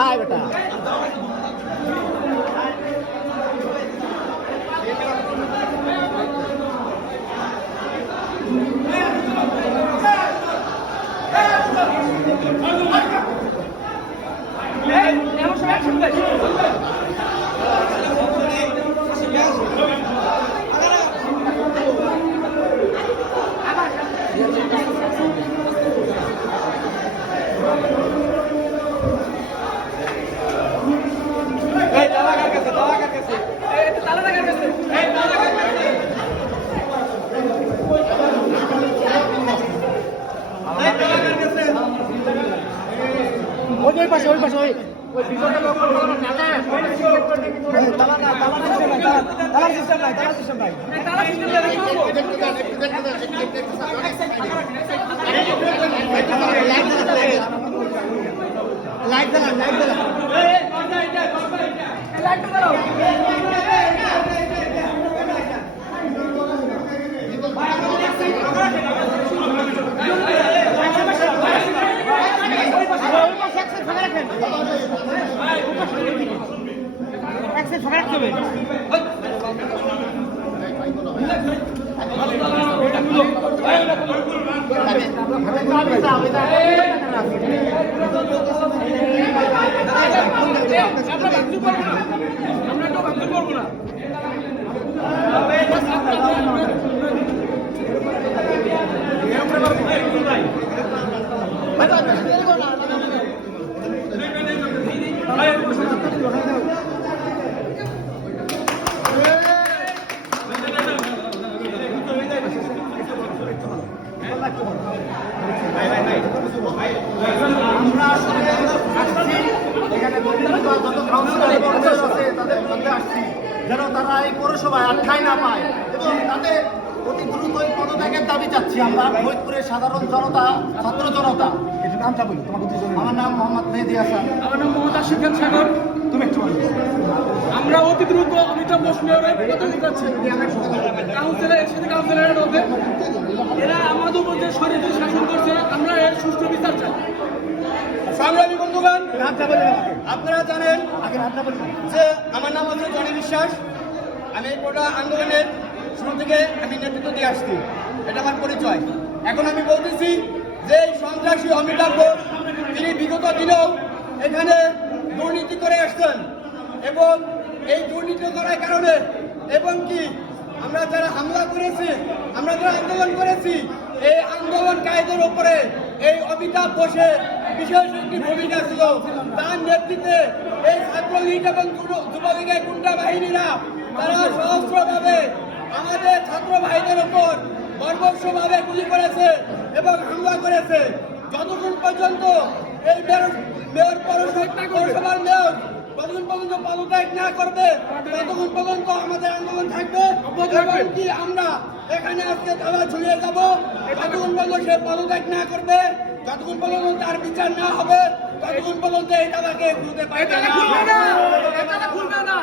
আয় বেটা ওই পাশে ওই পাশে ওই পিছনে লোক তালা না তালা সিস্টেম নাই তালা সিস্টেম নাই তালা সিস্টেম লাইট দাও লাইট দাও লাইট দাও যেন তারা এই পৌরসভায় আটকায় না পায় এবং তাদের অতি দ্রুত পদত্যাগের দাবি চাচ্ছি আমরা ফরিদপুরের সাধারণ জনতা ছাত্র জনতা। একটু নামটা বলি তোমার। আমার নাম মোহাম্মদ মেহেদি হাসান। আমার নাম মোহাম্মদ আশিফুল সাগর। তুমি একটু আমরা অতি দ্রুত অমিতাভ বোস মেয়রের পদত্যাগ চাচ্ছি। কাউন্সিলর এর সাথে কাউন্সিলরের হবে, এরা আমাদের উপর যে স্বৈরাচারী শাসন করছে, আমরা এর সুষ্ঠু বিচার চাই। সংগ্রামী বন্ধুগণ, আপনারা জানেন যে আমার নাম হচ্ছে জনি বিশ্বাস। আমি এই গোটা আন্দোলনের শুরু থেকে আমি নেতৃত্ব দিয়ে আসছি, এটা আমার পরিচয়। এখন আমি বলতেছি যে এই সন্ত্রাসী অমিতাভ ঘোষ তিনি বিগত দিনেও এখানে দুর্নীতি করে আসছেন এবং এই দুর্নীতি করার কারণে এবং কি আমরা যারা হামলা করেছি, আমরা যারা আন্দোলন করেছি, এই আন্দোলনকারীদের উপরে এই অমিতাভ ঘোষের বিশেষ একটি ভূমিকা ছিল। তার নেতৃত্বে এই ছাত্রলীগ এবং যুবলীগের গুন্ডা বাহিনীরা তারা সহস্রভাবে আমাদের ছাত্র ভাইদের উপর বর্বরভাবে গুলি করেছে এবং হামলা করেছে। যতক্ষণ পর্যন্ত এই মেয়র পৌরসভার মেয়র যতক্ষণ পর্যন্ত পদত্যাগ না করবে ততক্ষণ পর্যন্ত আমাদের আন্দোলন থাকবে। কি আমরা এখানে আজকে দাবা ঝুলিয়ে যাব যতক্ষণ পর্যন্ত সে পদত্যাগ না করবে, যতক্ষণ পর্যন্ত তার বিচার না হবে ততক্ষণ পর্যন্ত এই দাবাকে খুলতে পারবে না।